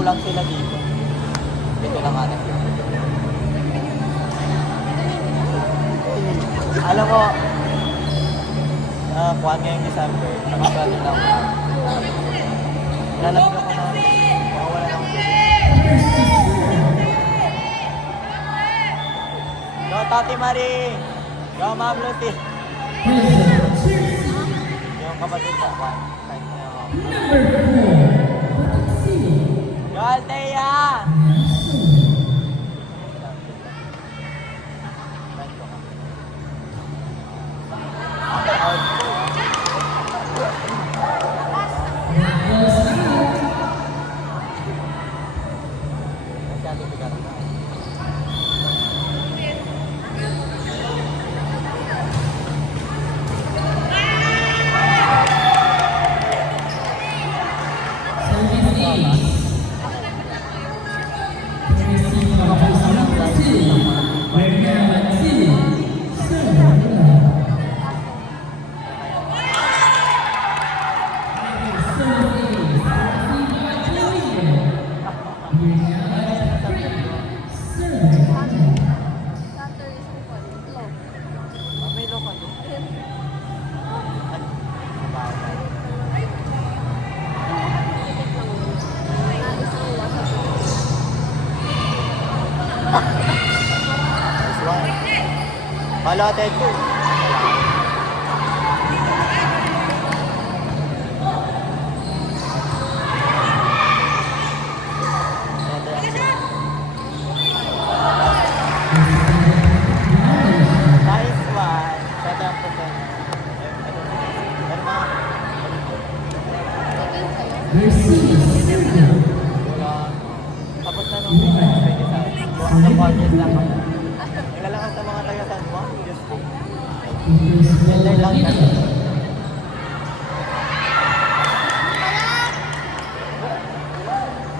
kulang sila dito. Dito lang hanap yun. Alam mo, kuhan ngayong December, nakasali lang ako. Lalamig ako na makawala ng tubig. Go, Tati Marie! Go, Ma'am Lucy! Yung kapatid ko, kuhan. Go, Althea! Palated ko. Nice one. 7%. Tapos na nung pwede sa akin. Ang budget lang ako. Ilalakas sa mga taga San Juan. Diyos ko. Gender lang kasi.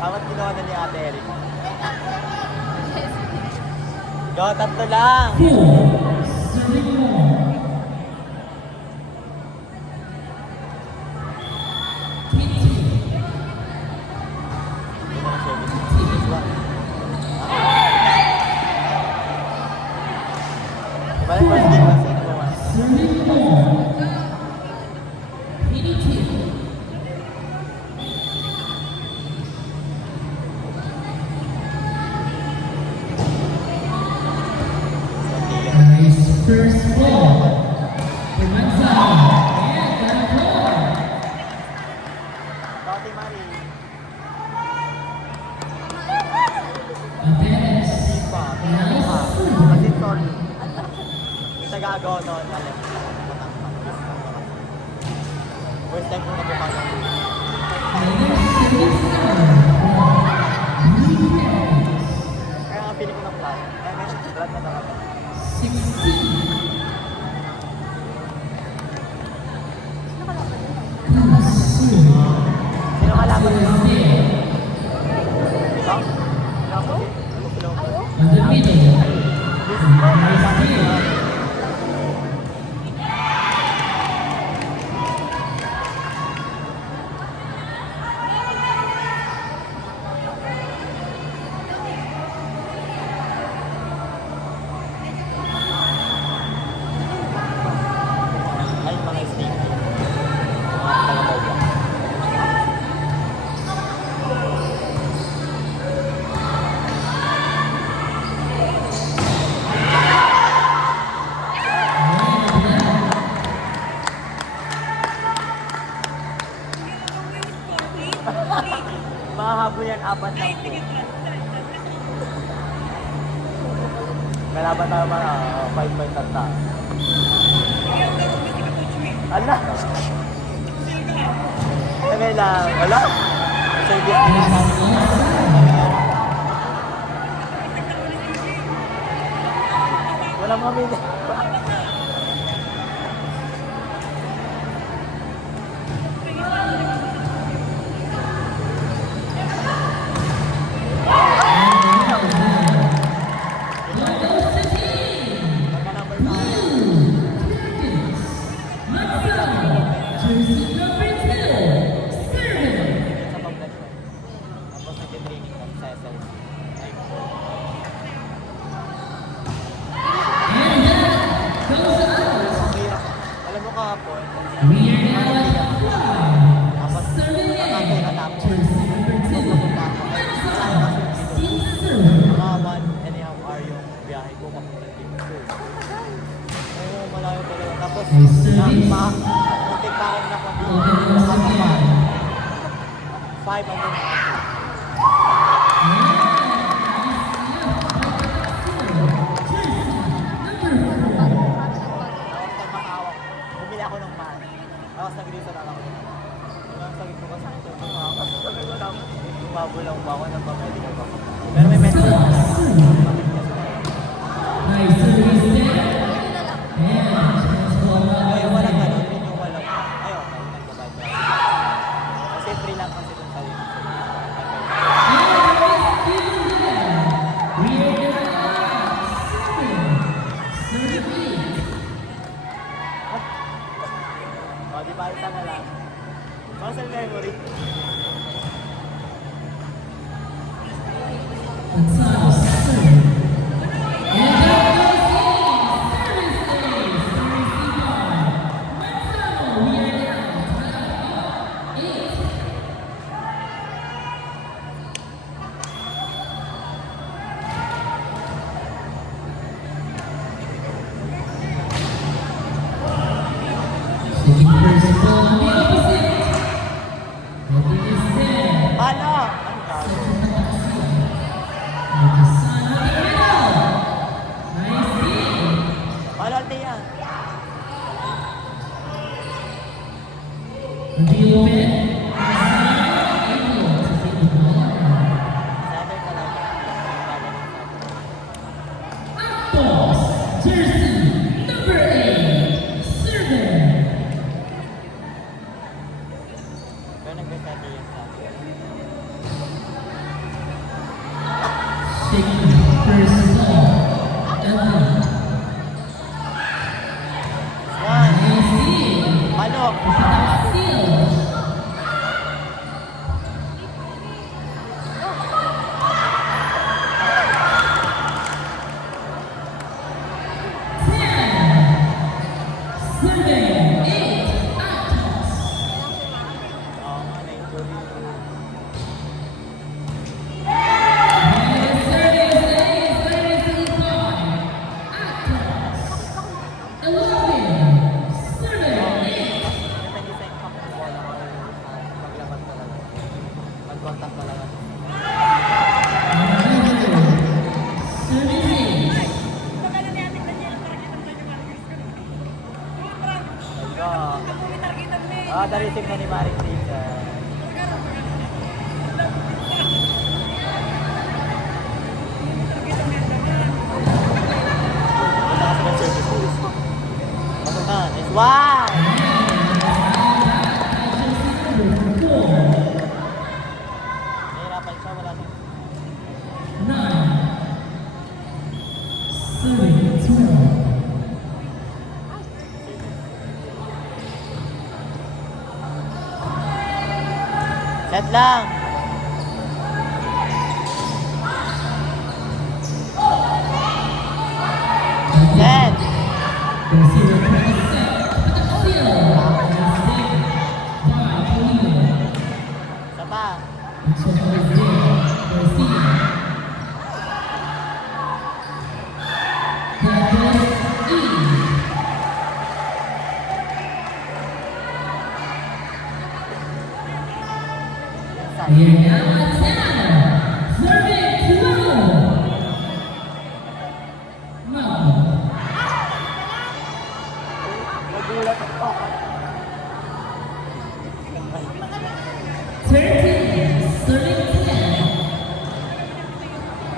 Amat ginawa na ni Ate Eric. Go, tatlo lang. Balik first game kasi nabawas. First ball. Pumansa. Tati Marie. Advance. Pa. Kasi sorry. Tagagaw noon. Alam. First time ko nabukasan. Kaya nga pili ko ng flat. Kaya nga flat na talaga. 16. Sino kalaban mo? Ikaw? On the middle. Ay, mga steak. Mga taga-Bawga. Mahahabol yan, 4 lang. Kalaban tayo mga 5 point tata. Ala! Tagay lang. Wala? Service nila namin. Walang mamili. Sa pag-flash. Tapos nag-3 5 ang lumakas. Tapos pag makahawak, bumili ako ng pan. Tapos nag-reason ako. Ang sakit ko kasi ito yung makakas. Sabi ko lang, bumabulang ba ako ng pamedical ba? Pero may message na lang. Nice service there. And Ay, walang ganun. Yun yung walang. Ay, okay. Nagbabayad. Kasi free lang kasi dun sa unit. O, di ba? Isa na lang. Muscle memory. Paano? Ano ka? Paano ate yan? Center talaga. Pero nag-center yan sa akin. One. Paano? Oo nga, na-injury. Yung nag-design pa kung wala ka maglaban talaga. Mag-contact talaga. Ah, darisip na ni Maring Tisa. Pasok na. Nice one! Nahirapan siya, wala siyang... Set lang! Set! Isa pa. Nagulat ako.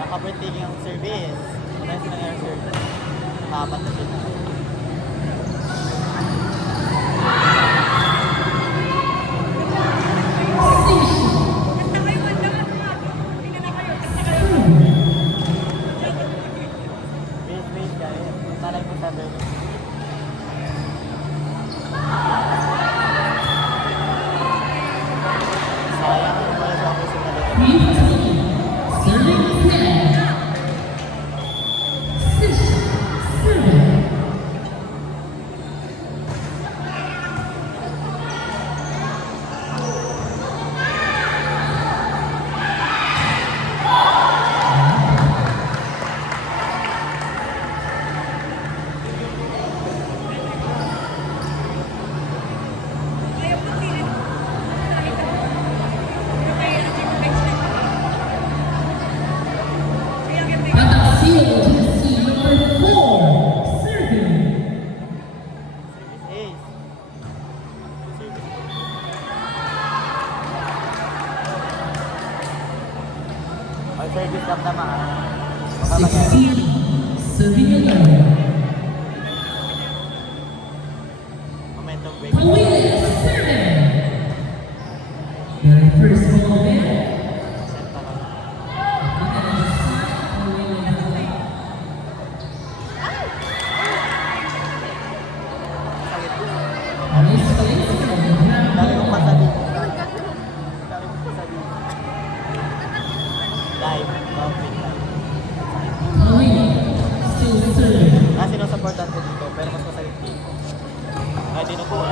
Naka-breathtaking ang service. Wala sila ng service. Nakapat na sila. Wait, guys. Talay ko sabi. Sayang, wala sa ako sinali. service lang naman. Baka mag-aral. 16, Savina Lara. Momentum break. Kawil Serven. Very first moment. Set pa lang. Sakit. Nice placement. Dami kong masabihin. Dami kong masabihin. Live. Complete live. Kawil still serve. Sinusuportan ko dito, pero mas masakit dito. Kaya tinutuwa.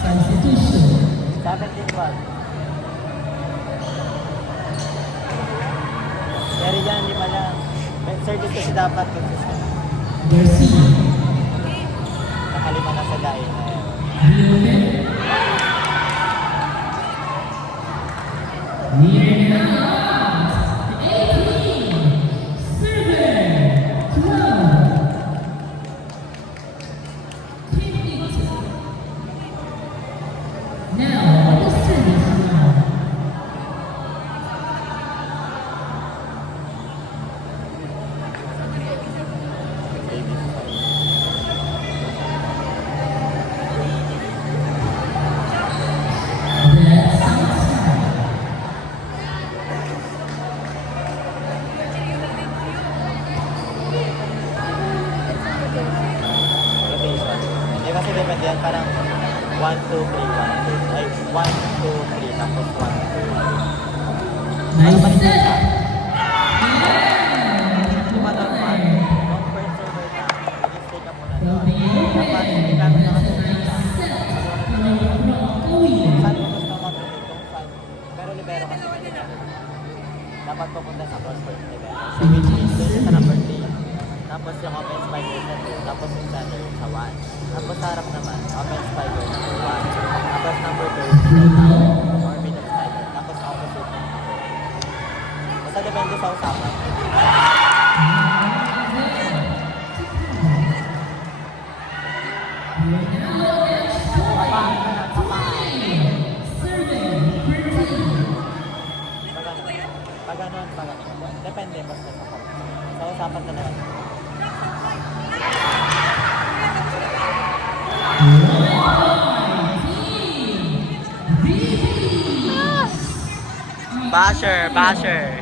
Substitution. 17 ball. Pero yan, 5 lang. Service kasi dapat consistent. Garcia. Nakalima na sa dahil na yan. Riopen. Near now. 18. Serven. 12. Team Ito. Now, the service round. That's outside. Rotation. Eh kasi depende yan, parang 1, 2, 3, 1, 2. Ay, 1, 2, 3, tapos 1, 2. Nice set. Diba dapat? Long first server na. Mag-stay ka muna doon. From the Dapat, open. hindi kami That's a nakatulog nice na. set. Coming from Kawil. Saan mo gusto matulog itong fan? Pero libero kasi kanina. Dapat pupunta sa cross court libero. So which means doon siya sa number 3. Tapos yung offense fighter sa 2. Tapos yung center sa 1. Tapos sa harap naman, offense fighter number 1. Tapos number 2, middle tower. Or middle striker. Tapos opposite ng number 2. Basta depende sa usapan. Pag ganun, depende basta sa court. Sa usapan talaga. Basher, basher.